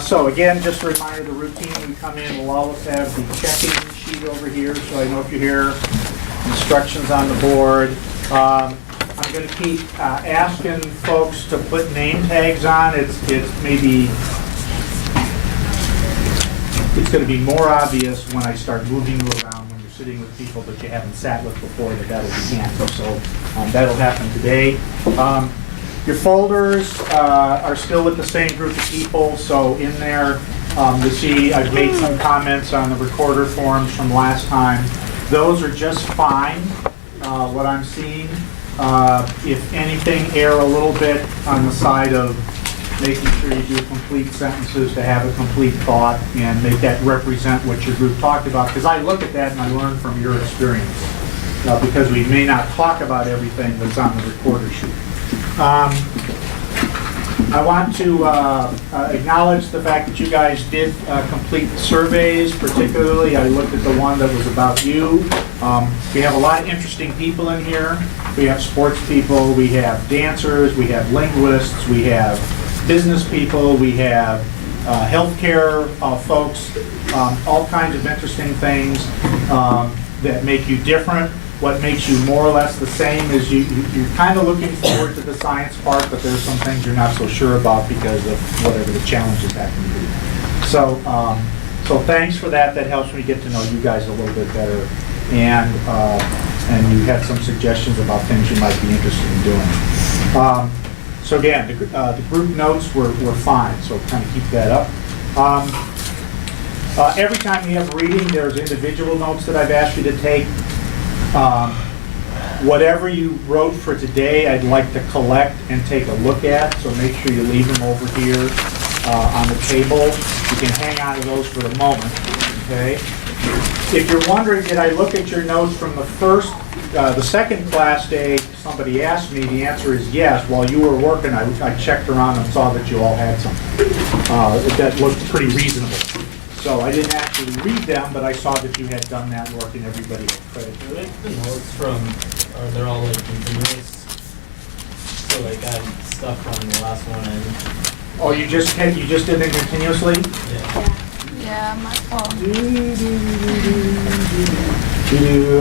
So again, just a reminder, the routine, we come in, we'll always have the check-in sheet over here, so I know if you hear instructions on the board. I'm going to keep asking folks to put name tags on. It's going to be more obvious when I start moving you around when you're sitting with people that you haven't sat with before, that'll be handy. So that'll happen today. Your folders are still with the same group of people, so in there you see I've made some comments on the recorder forms from last time. Those are just fine, what I'm seeing. If anything, err a little bit on the side of making sure you do complete sentences to have a complete thought and make that represent what your group talked about, because I look at that and I learn from your experience, because we may not talk about everything that's on the recorder sheet. I want to acknowledge the fact that you guys did complete the surveys. Particularly, I looked at the one that was about you. We have a lot of interesting people in here. We have sports people, we have dancers, we have linguists, we have business people, we have healthcare folks, all kinds of interesting things that make you different. What makes you more or less the same is you're kind of looking forward to the science part, but there's some things you're not so sure about because of whatever the challenges that can be. So, so thanks for that. That helps me get to know you guys a little bit better, and you had some suggestions about things you might be interested in doing. So again, the group notes were fine, so kind of keep that up. Every time we have a reading, there's individual notes that I've asked you to take. Whatever you wrote for today, I'd like to collect and take a look at, so make sure you leave them over here on the table. You can hang on to those for the moment, okay? If you're wondering, did I look at your notes from the second class day, somebody asked me, the answer is yes. While you were working, I checked around and saw that you all had something. That looked pretty reasonable. So I didn't actually read them, but I saw that you had done that work and everybody had credit. Are like the notes from, they're all like continuous? So like I had stuff on the last one and... Oh, you just did them continuously? Yeah. Yeah, my phone.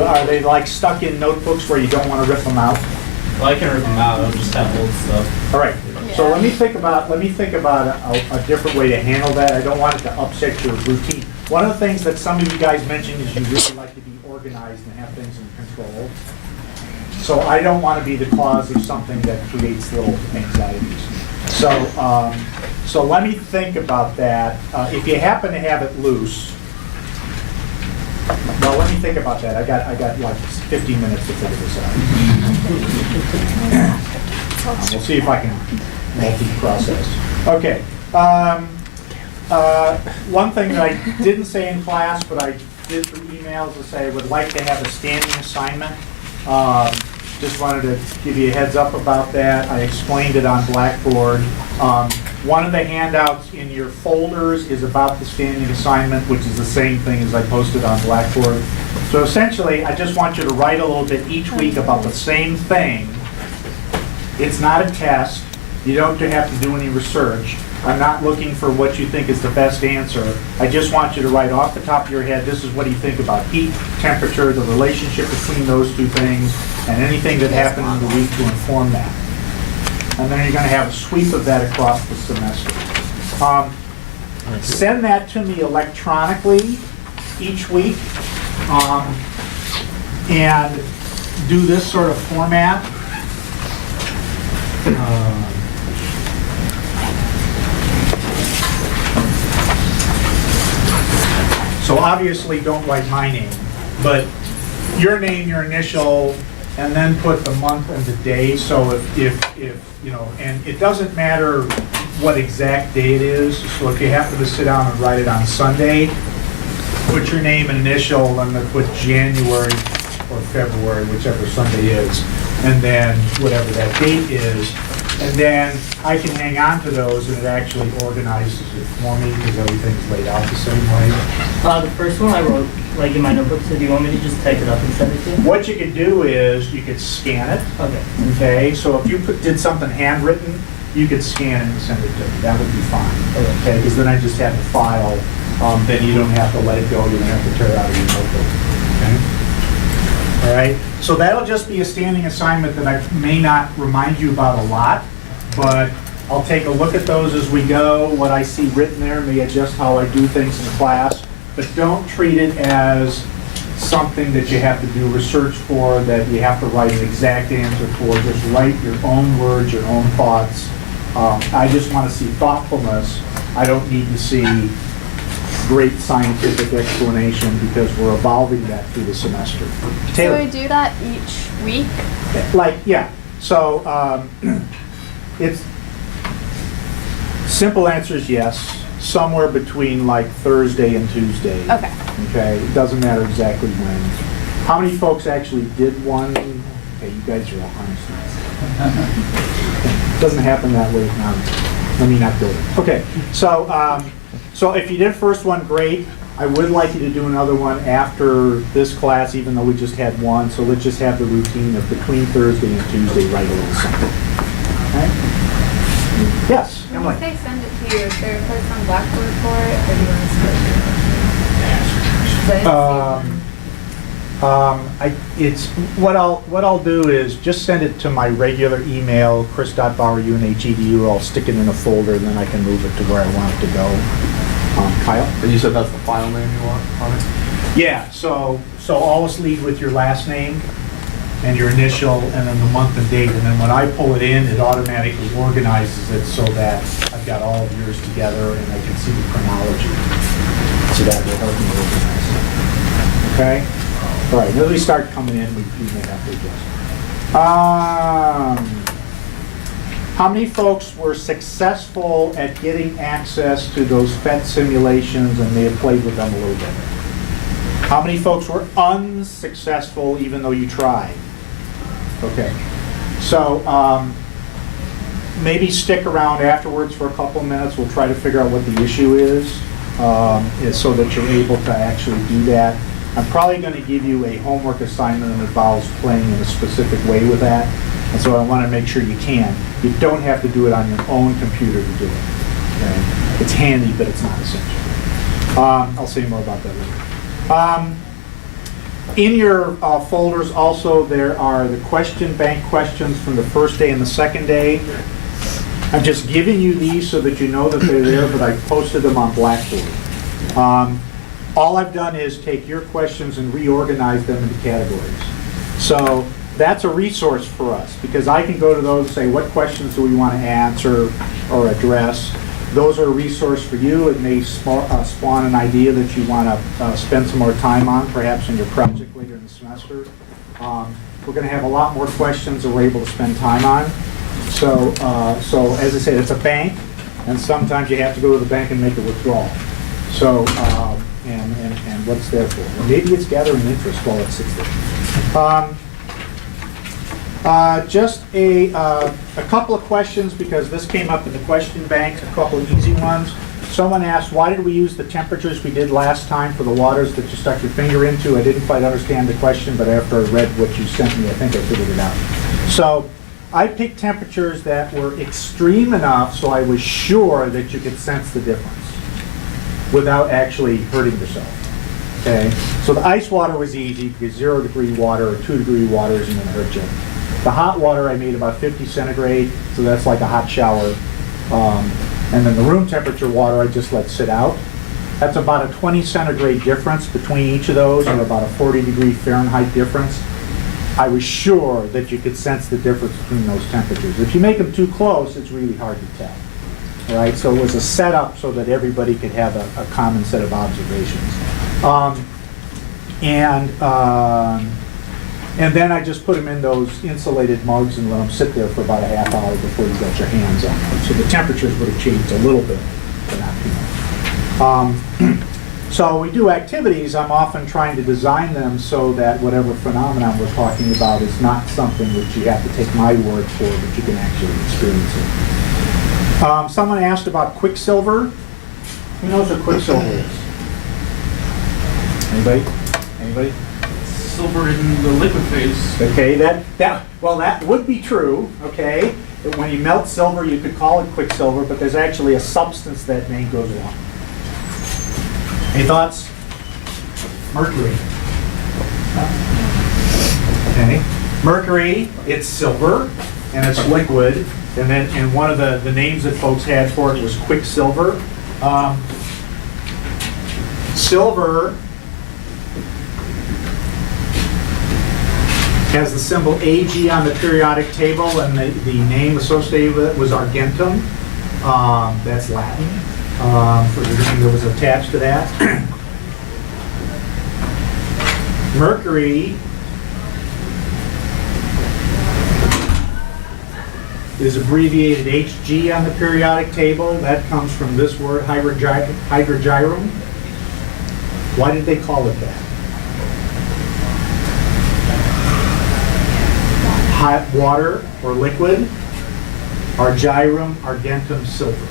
Are they like stuck in notebooks where you don't want to rip them out? Well, I can rip them out, I'll just have old stuff. All right. So let me think about a different way to handle that. I don't want it to upset your routine. One of the things that some of you guys mentioned is you really like to be organized and have things in control. So I don't want to be the cause of something that creates little anxieties. So let me think about that. If you happen to have it loose, well, let me think about that. I got like 15 minutes to figure this out. We'll see if I can multi-process. Okay. One thing that I didn't say in class, but I did through emails, is say I would like to have a standing assignment. Just wanted to give you a heads up about that. I explained it on Blackboard. One of the handouts in your folders is about the standing assignment, which is the same thing as I posted on Blackboard. So essentially, I just want you to write a little bit each week about the same thing. It's not a test. You don't have to do any research. I'm not looking for what you think is the best answer. I just want you to write off the top of your head, this is what you think about heat, temperature, the relationship between those two things, and anything that happened in the week to inform that. And then you're going to have a sweep of that across the semester. Send that to me electronically each week, and do this sort of format. So obviously don't write my name, but your name, your initial, and then put the month and the day. So if you know, and it doesn't matter what exact day it is. So if you happen to sit down and write it on Sunday, put your name and initial, and then put January or February, whichever Sunday is, and then whatever that date is. And then I can hang on to those, and it actually organizes it for me because everything's laid out the same way. The first one I wrote, like in my notebook, so do you want me to just type it up and send it to you? What you could do is you could scan it. Okay. Okay, so if you did something handwritten, you could scan it and send it to me. That would be fine. Okay, because then I just have the file. Then you don't have to let it go. You don't have to tear it out of your notebook. Okay. All right. So that'll just be a standing assignment that I may not remind you about a lot, but I'll take a look at those as we go. What I see written there may adjust how I do things in class, but don't treat it as something that you have to do research for, that you have to write an exact answer for. Just write your own words, your own thoughts. I just want to see thoughtfulness. I don't need to see great scientific explanation because we're evolving that through the semester. Taylor. So we do that each week? Like, yeah. So it's simple answer is yes. Somewhere between like Thursday and Tuesday. Okay. Okay. It doesn't matter exactly when. How many folks actually did one? Okay, you guys are all honest. It doesn't happen that way now. Let me not do it. Okay. So so if you did first one, great. I would like you to do another one after this class, even though we just had one. So let's just have the routine of between Thursday and Tuesday, write a little something. Okay? Yes, When Emily. you say send it to you, is there a place on Blackboard for it, or do you want to split it? It's what I'll do is just send it to my regular email, chris.bauer@unh.edu. I'll stick it in a folder, and then I can move it to where I want it to go. Kyle? And you said that's the file name you want on it? Yeah. So always lead with your last name and your initial, and then the month and date, and then when I pull it in, it automatically organizes it so that I've got all of yours together, and I can see the chronology. So that will help me organize it. Okay. All right, as we start coming in, we may have to adjust. How many folks were successful at getting access to those PhET simulations and may have played with them a little bit? How many folks were unsuccessful even though you tried? Okay, so maybe stick around afterwards for a couple of minutes. We'll try to figure out what the issue is so that you're able to actually do that. I'm probably going to give you a homework assignment that involves playing in a specific way with that. And so I want to make sure you can. You don't have to do it on your own computer to do it. Okay? It's handy, but it's not essential. I'll say more about that later. In your folders also, there are the question bank questions from the first day and the second day. I'm just giving you these so that you know that they're there, but I posted them on Blackboard. All I've done is take your questions and reorganize them into categories. So that's a resource for us because I can go to those and say, what questions do we want to answer or address? Those are a resource for you. It may spawn an idea that you want to spend some more time on, perhaps in your project later in the semester. We're going to have a lot more questions that we're able to spend time on. So as I said, it's a bank, and sometimes you have to go to the bank and make a withdrawal. So, and what it's there for. And maybe it's gathering interest while it sits there. Just a couple of questions because this came up in the question bank, a couple of easy ones. Someone asked, why did we use the temperatures we did last time for the waters that you stuck your finger into? I didn't quite understand the question, but after I read what you sent me, I think I figured it out. So I picked temperatures that were extreme enough so I was sure that you could sense the difference without actually hurting yourself. Okay? So the ice water was easy because 0 degree water or 2 degree water isn't going to hurt you. The hot water I made about 50 centigrade, so that's like a hot shower. And then the room temperature water I just let sit out. That's about a 20 centigrade difference between each of those, or about a 40 degree Fahrenheit difference. I was sure that you could sense the difference between those temperatures. If you make them too close, it's really hard to tell. All right, so it was a setup so that everybody could have a common set of observations. And then I just put them in those insulated mugs and let them sit there for about a half hour before you got your hands on them. So the temperatures would have changed a little bit, but not too much. So we do activities. I'm often trying to design them so that whatever phenomenon we're talking about is not something that you have to take my word for, but you can actually experience it. Someone asked about Quicksilver. Who knows what Quicksilver is? Anybody? Anybody? Silver in the liquid phase. Okay, that would be true, okay? when you melt silver, you could call it quicksilver, but there's actually a substance that name goes along. Any thoughts? Mercury. Okay. Mercury, it's silver, and it's liquid, and one of the names that folks had for it was quicksilver. Silver has the symbol Ag on the periodic table, and the name associated with it was argentum. That's Latin for the name that was attached to that. Mercury is abbreviated Hg on the periodic table. That comes from this word, hydrogyrum. Why did they call it that? Hot water or liquid, argyrum, argentum, silver.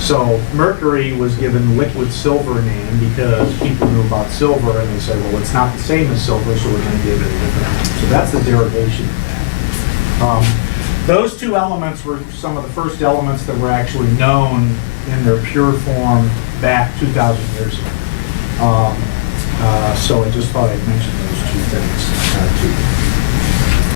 So mercury was given liquid silver name because people knew about silver and they said, well, it's not the same as silver, so we're going to give it a different name. So that's the derivation of that. Those two elements were some of the first elements that were actually known in their pure form back 2,000 years ago. So I just thought I'd mention those two things to you.